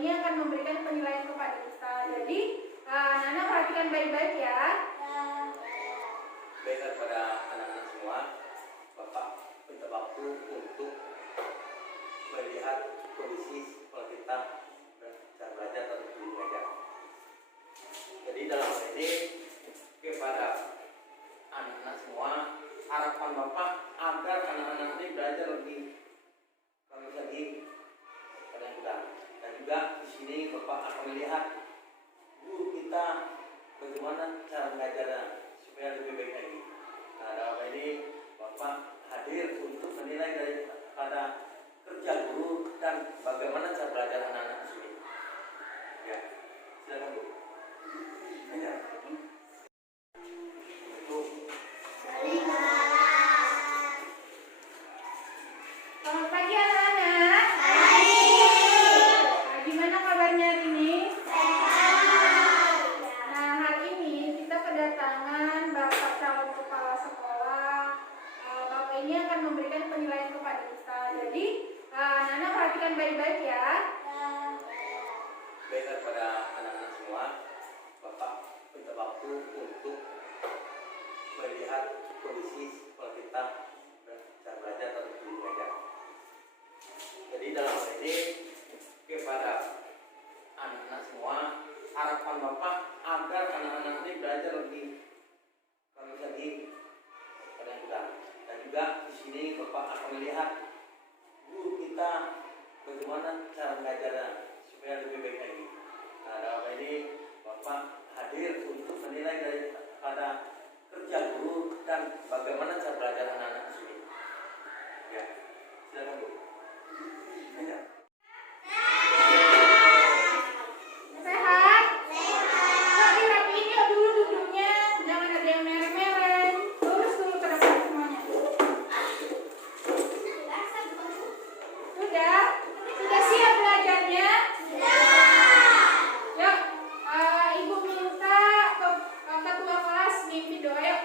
ini akan memberikan penilaian kepada kita. Jadi, Nana perhatikan baik-baik ya. Baik kepada anak-anak semua, Bapak minta waktu untuk melihat kondisi sekolah kita dan cara belajar atau guru mengajar. Jadi dalam hal ini kepada anak-anak semua, harapan Bapak agar anak-anak ini belajar lebih bagus lagi pada kita. Dan juga di sini Bapak akan melihat guru kita bagaimana cara mengajarnya supaya lebih baik lagi. Nah, dalam hal ini Bapak hadir untuk menilai daripada kerja guru dan bagaimana cara belajar anak-anak di sini. Ya, silakan Bu. Ya. Selamat pagi anak-anak. Nah, gimana kabarnya hari ini? Nah, hari ini kita kedatangan Bapak calon kepala sekolah. Bapak ini akan memberikan penilaian kepada kita. Jadi, Nana perhatikan baik-baik ya. Baik kepada anak-anak semua, Bapak minta waktu untuk melihat kondisi sekolah kita dan cara belajar atau guru mengajar. Jadi dalam hal ini kepada anak-anak semua, harapan Bapak agar anak-anak ini belajar lebih bagus lagi pada kita. Dan juga di sini Bapak akan melihat guru kita bagaimana cara mengajarnya supaya lebih baik lagi. Nah, dalam hal ini Bapak hadir untuk menilai daripada kerja guru dan bagaimana cara belajar anak-anak di sini. Ya, silakan Bu. Ya. Sehat? Rapi-rapiin yuk dulu duduknya. Jangan ada yang mereng-mereng. Lurus dulu ke depan semuanya. Sudah? Sudah siap belajarnya? Yuk, Ibu minta ketua kelas mimpin doa yuk.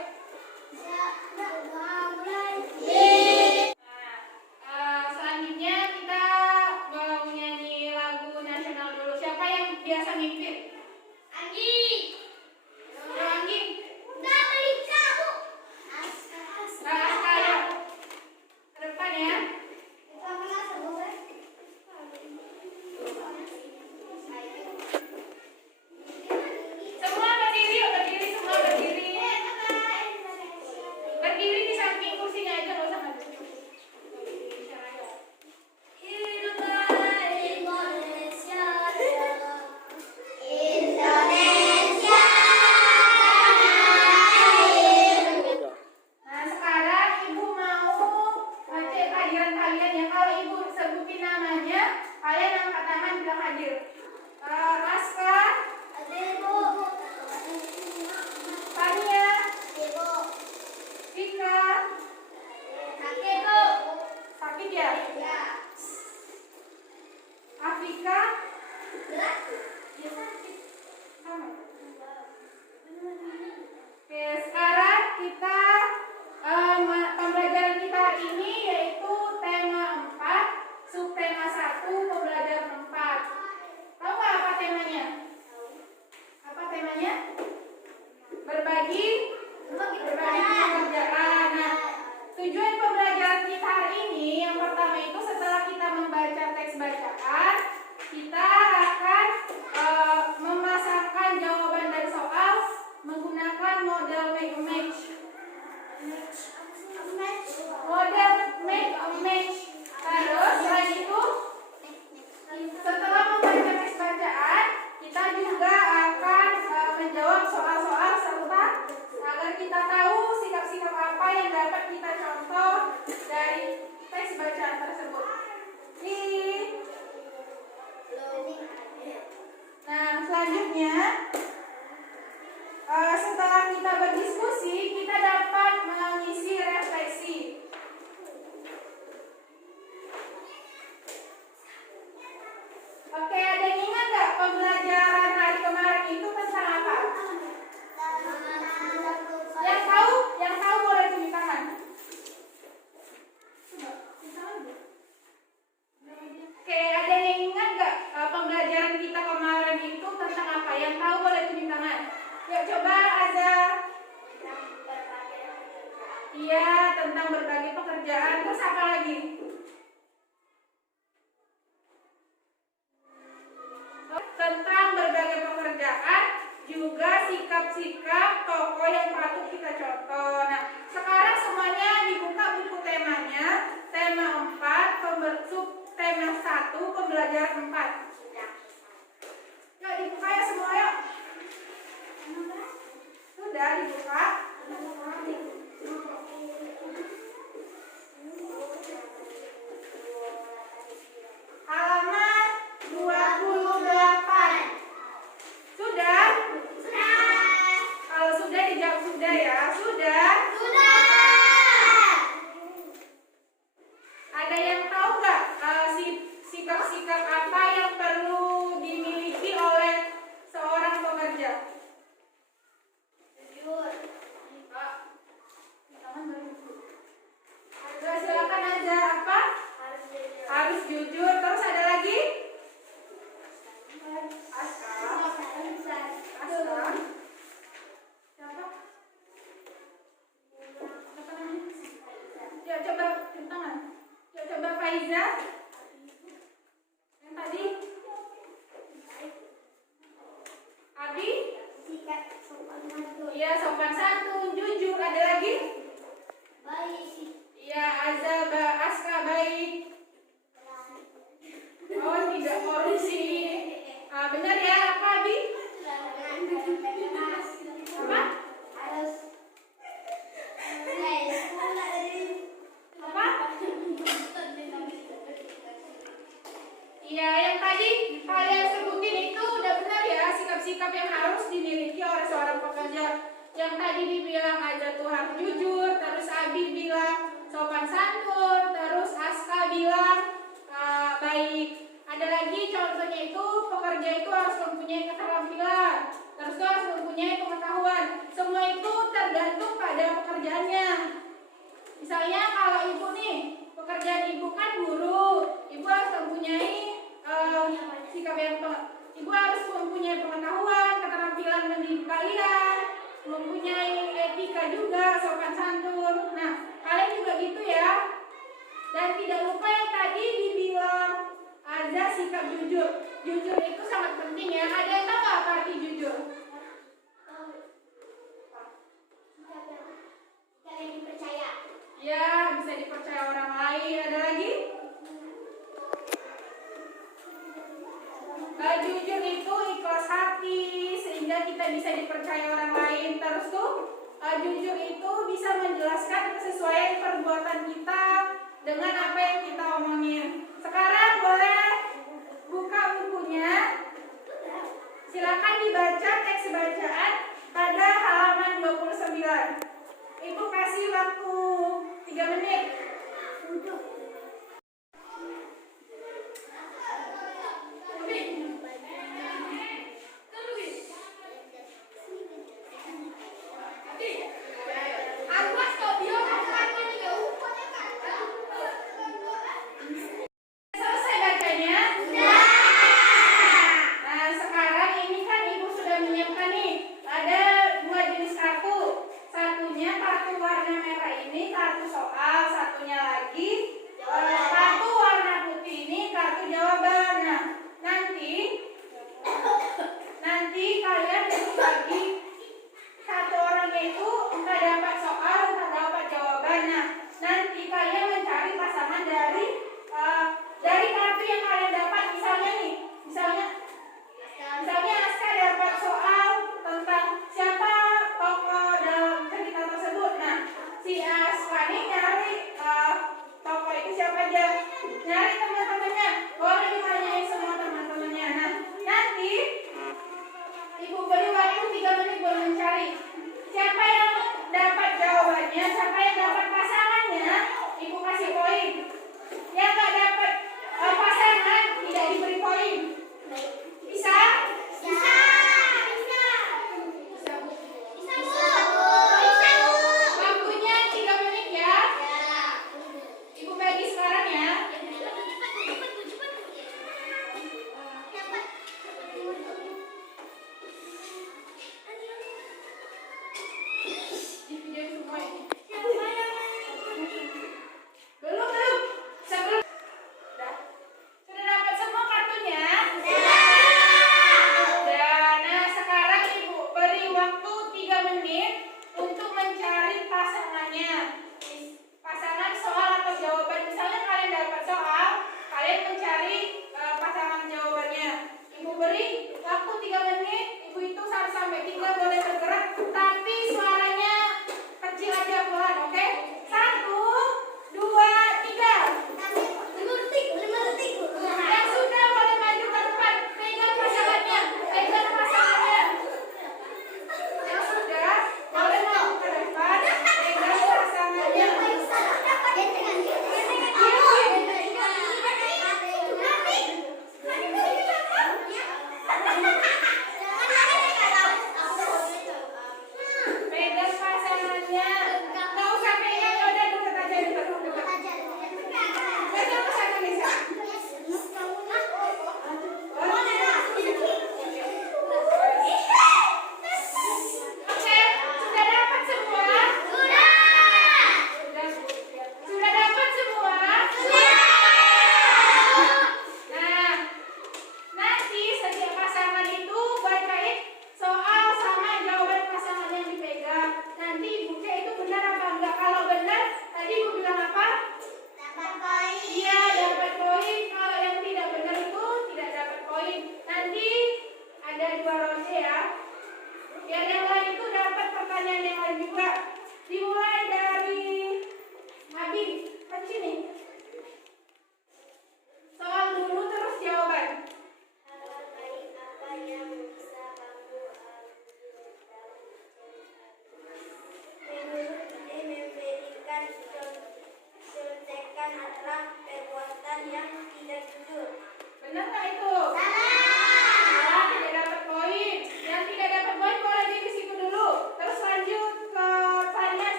Selanjutnya kita mau nyanyi lagu nasional dulu. Siapa yang biasa mimpin? Anggi. Anggi. Aska ya. Ke depan ya. Semua berdiri yuk, berdiri semua berdiri. Berdiri di samping kursinya aja, nggak usah maju. Nah, sekarang Ibu mau ngecek kehadiran kalian ya. Kalau Ibu sebutin namanya, kalian angkat tangan bilang hadir. Aska, Tania, Vika, sakit ya? Afika, dia sakit. Sama. Oke, sekarang kita pembelajaran kita hari ini yaitu tema 4, subtema 1, pembelajaran 4. Tahu nggak apa temanya? Apa temanya? Berbagi pekerjaan. Nah, tujuan pembelajaran kita hari ini yang pertama itu setelah kita membaca teks bacaan, kita akan memasangkan jawaban dari soal menggunakan model make a match. Model make a match. Terus selain itu, setelah membaca teks bacaan, kita juga akan menjawab soal-soal serta agar kita tahu sikap-sikap apa yang dapat kita contoh dari teks bacaan tersebut. Nah, selanjutnya setelah kita berdiskusi, kita dapat mengisi refleksi. Oke, ada yang ingat nggak pembelajaran hari kemarin itu tentang apa? Yang tahu boleh tunjuk tangan. Oke, ada yang ingat nggak pembelajaran coba Aza. Iya, tentang berbagi pekerjaan. Terus apa lagi? Tentang berbagai pekerjaan, juga sikap-sikap tokoh yang patut kita contoh. Nah, sekarang semuanya dibuka buku temanya, tema 4, tema 1, pembelajaran 4. Yuk dibuka ya semua yuk. Sudah dibuka. Halaman 28. Sudah? Kalau sudah dijawab sudah ya. Sudah? Ada yang tahu nggak sikap-sikap apa yang perlu dimiliki oleh seorang pekerja? Jujur. Silakan aja apa? Harus jujur. Terus ada lagi? Aska. Siapa? Siapa namanya? Ya coba cium tangan. Ya coba Faiza. Yang tadi? Abi? Iya, sopan santun, jujur. Ada lagi? Baik. Iya, Aska baik. Oh, tidak korupsi. Benar ya, apa Abi? Apa? Apa? Iya, yang tadi kalian sebutin itu udah benar ya, sikap-sikap yang harus dimiliki oleh seorang pekerja. Yang tadi dibilang aja tuh harus jujur, terus Abi bilang sopan santun, terus Aska bilang baik. Ada lagi contohnya itu pekerja itu harus mempunyai keterampilan, terus harus mempunyai pengetahuan. Semua itu tergantung pada pekerjaannya. Misalnya kalau ibu nih, pekerjaan ibu kan guru, ibu harus mempunyai sikap yang ibu harus mempunyai pengetahuan, keterampilan mendidik kalian, mempunyai etika juga, sopan santun. Nah, kalian juga gitu ya. Dan tidak lupa yang tadi dibilang ada sikap jujur. Jujur itu sangat penting ya. Ada yang tahu apa arti jujur? Kalian dipercaya. Ya, bisa dipercaya orang lain. Ada lagi? Jujur itu ikhlas hati sehingga kita bisa dipercaya orang lain. Terus tuh jujur itu bisa menjelaskan kesesuaian perbuatan kita dengan apa yang kita omongin. Sekarang boleh buka bukunya. Silakan dibaca teks bacaan pada halaman 29. Ibu kasih waktu 3 menit. Selesai bacanya? Nah, sekarang ini kan ibu sudah menyiapkan nih. Ada 2 jenis kartu. Satunya kartu warna merah ini kartu soal.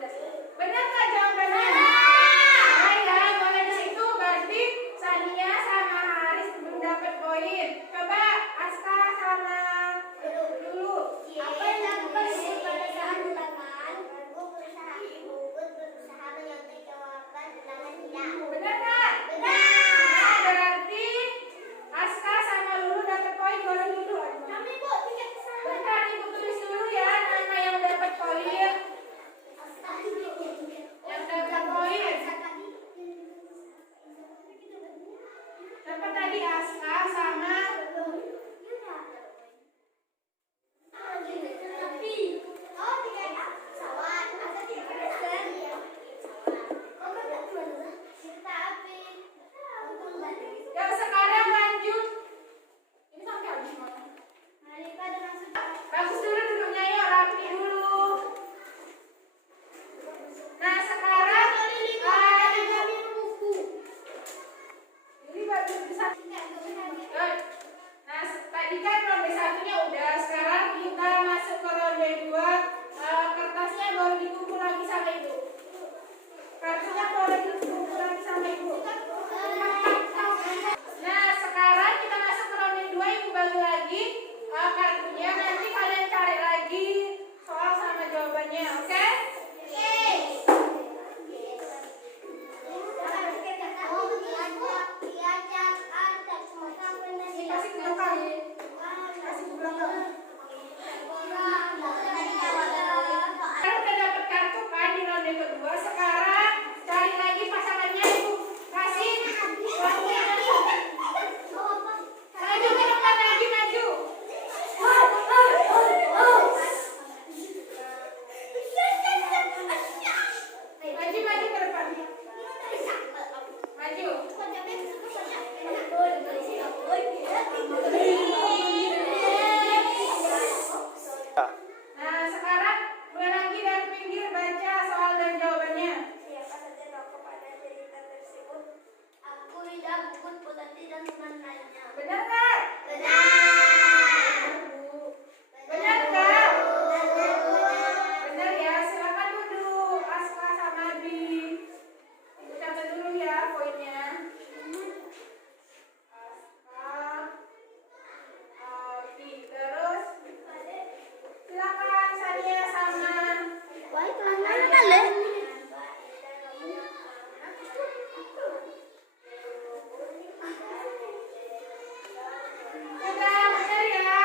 Benar nggak jawabannya? Nah ya, boleh di situ berarti Sania sama Haris belum dapat poin. Coba Aska sama dulu. Apa yang dilakukan pada saat ulangan? Berusaha menyontek jawaban ulangan tidak. Benar nggak? Benar. Nah, berarti Aska sama Lulu dapat poin. Boleh dulu. Kami Bu tidak kesalahan. Bentar, Ibu tulis dulu ya nama yang dapat poin. Yang dapat poin. Dapat tadi Aska sama ya sekarang lanjut. Ini sampai habis mana? Bagus dulu duduknya yuk, rapi dulu. Nah sekarang ini baru bisa. Nah tadi kan ronde satunya udah, sekarang kita masuk ke ronde 2. Kertasnya baru dikumpul lagi sama ibu. Kartunya baru dikumpul lagi sama ibu. Nah sekarang kita masuk ke ronde 2, ibu bagi lagi kartunya. Nanti kalian cari lagi soal sama jawabannya, oke? Kasih ke belakang. Kasih ke belakang. Sekarang udah dapat kartu kan di ronde kedua. Sekarang cari lagi pasangannya, ibu kasih waktunya. Maju ke depan lagi, maju. Maju ke depan. Maju. Nah sekarang mulai lagi dari pinggir, baca soal dan jawabannya. Siapa saja tokoh pada cerita tersebut? Aku, Ida, Bubut, Potati, dan teman lainnya. Benar nggak? Benar. Benar nggak? Benar ya, silakan duduk. Aska sama Abi. Ibu catat dulu ya poinnya. Aska, Abi, terus silakan Sania sama Wah, pelan-pelan kali. sudah benar ya.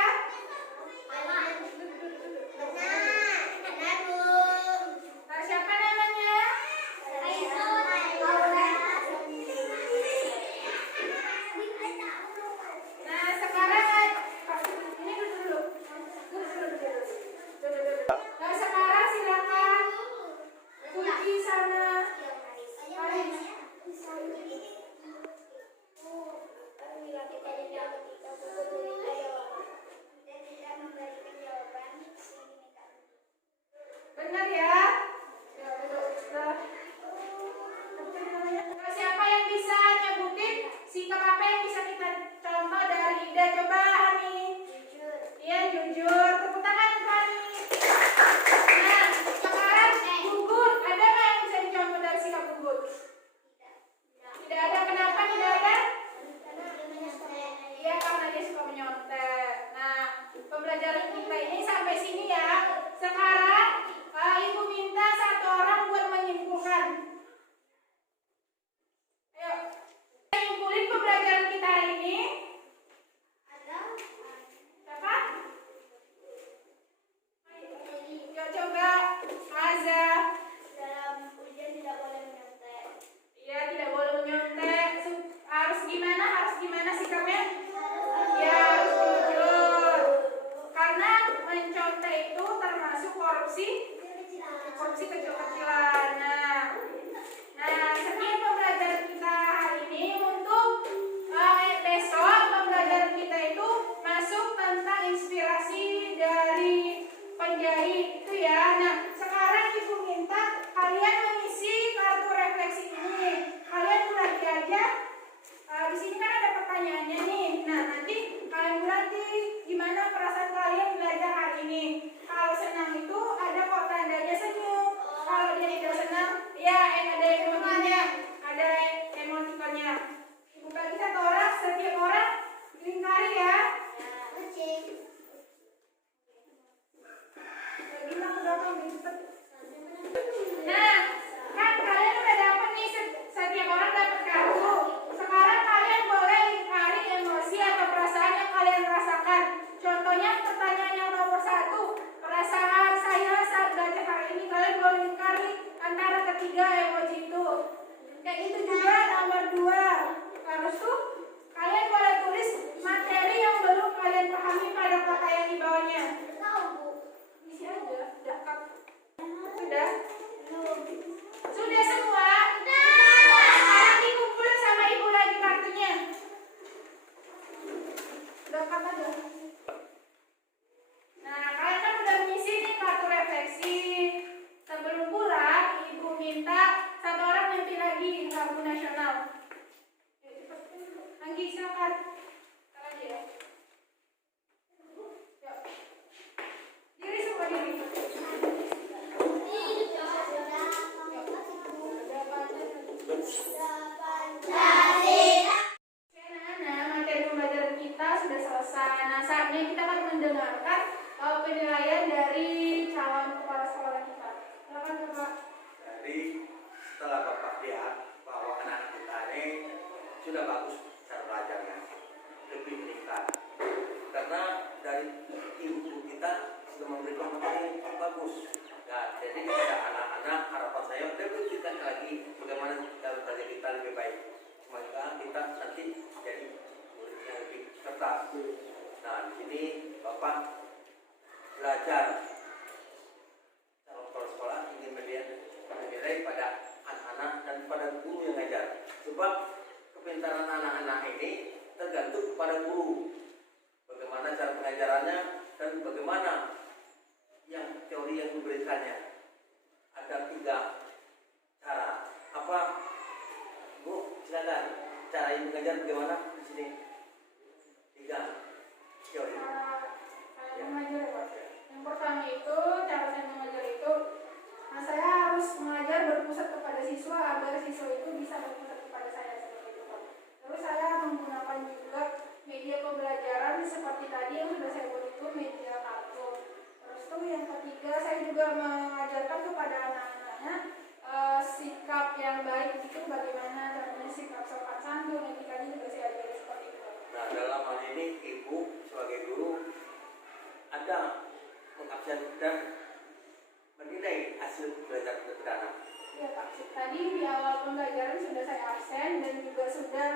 Nah, siapa namanya? Nah, sekarang ini dulu. Nah, sekarang silakan Puji sama Haris. Benar ya? Ya, betul. Nah, siapa yang bisa nyebutin sikap apa yang bisa kita contoh dari Ida? Coba Hani. Iya, jujur. Tepuk tangan untuk Hani. Nah, sekarang Gugun. Ada nggak yang bisa dicontoh dari sikap Gugun? Tidak ada. Kenapa tidak ada? Iya, karena dia suka menyontek. Nah, pembelajaran kita ini sampai sini ya. Sekarang Ibu minta satu orang buat menyimpulkan. Ayo, nyimpulin pembelajaran kita hari ini. Siapa? Ayo coba Aza. Dalam ujian tidak boleh menyontek. Iya, tidak boleh menyontek. Harus gimana sikapnya? Ya, harus jujur. Karena mencontek itu termasuk korupsi kecil-kecilan. Nah, sekian pembelajaran kita hari ini. Untuk besok pembelajaran kita itu masuk tentang inspirasi dari penjahit itu ya. Nah, sekarang Ibu minta kalian mengisi kartu refleksi ini. Kalian berarti aja. Di sini kan ada pertanyaannya nih. Nah, nanti kalian berarti gimana perasaan kalian belajar hari ini. Kalau senang itu ada kok tandanya senyum. Kalau dia belakang cepet. Nah, kan kalian udah dapat nih setiap orang dapat kartu. Sekarang kalian boleh ingkari emosi atau perasaan yang kalian rasakan. Contohnya pertanyaan yang nomor 1, perasaan saya saat belajar hari ini, kalian boleh ingkari antara ketiga emoji itu. Kayak gitu juga nomor 2. Harus tuh kalian boleh tulis materi yang belum kalian pahami pada kata yang di bawahnya. Isi aja, udah. Sudah semua? Sekarang dikumpulin sama ibu lagi kartunya. Dekat aja. Nah, kalian kan udah mengisi nih kartu refleksi. Sebelum pulang, ibu minta satu orang nanti lagi kartu nasional. Anggi, silakan. Silakan ya. Yuk. Diri semua diri. Materi pembelajaran kita sudah selesai. Nah, saatnya kita akan mendengarkan penilaian dari calon kepala sekolah kita. Silakan Bapak. Jadi setelah Bapak lihat bahwa anak kita ini sudah bagus cara belajarnya, lebih meningkat. Karena dari ibu kita sudah memberikan materi yang bagus. Nah, jadi kepada anak-anak harapan saya lebih kita lagi bagaimana cara belajar kita lebih baik. Semoga kita nanti jadi murid yang lebih cerdas. Nah, di sini Bapak belajar calon kepala sekolah ingin menilai pada anak-anak dan pada guru yang ngajar. Sebab kepintaran anak-anak ini tergantung pada guru. Bagaimana cara pengajarannya dan bagaimana yang teori yang diberikannya. Ada 3 cara. Apa? Bu, silakan. Cara yang mengajar bagaimana di sini? 3 teori. Saya mengajar ya Pak. Yang pertama itu, cara saya mengajar itu, saya harus mengajar berpusat kepada siswa agar siswa itu bisa berpusat kepada saya seperti itu Pak. Terus saya menggunakan juga media pembelajaran seperti tadi yang sudah saya buat itu media kartu. Terus tuh yang ketiga, saya juga mengajarkan kepada anak-anaknya sikap yang baik itu bagaimana caranya sikap sopan santun, etikanya juga saya ajari seperti itu. Nah, dalam hal ini ibu sebagai guru ada mengabsen dan menilai hasil belajar anak. Iya Pak, tadi di awal pembelajaran sudah saya absen dan juga sudah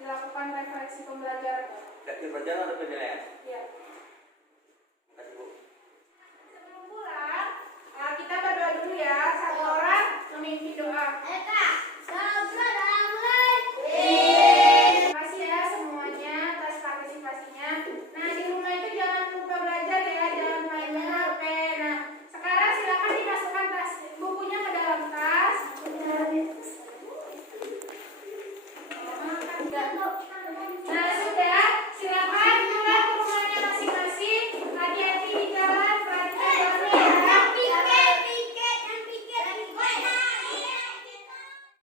dilakukan refleksi pembelajaran. Refleksi pembelajaran atau penilaian? Iya. Terima kasih Bu. Sebelum pulang, kita berdoa dulu ya. Satu orang memimpin doa. Eka, salam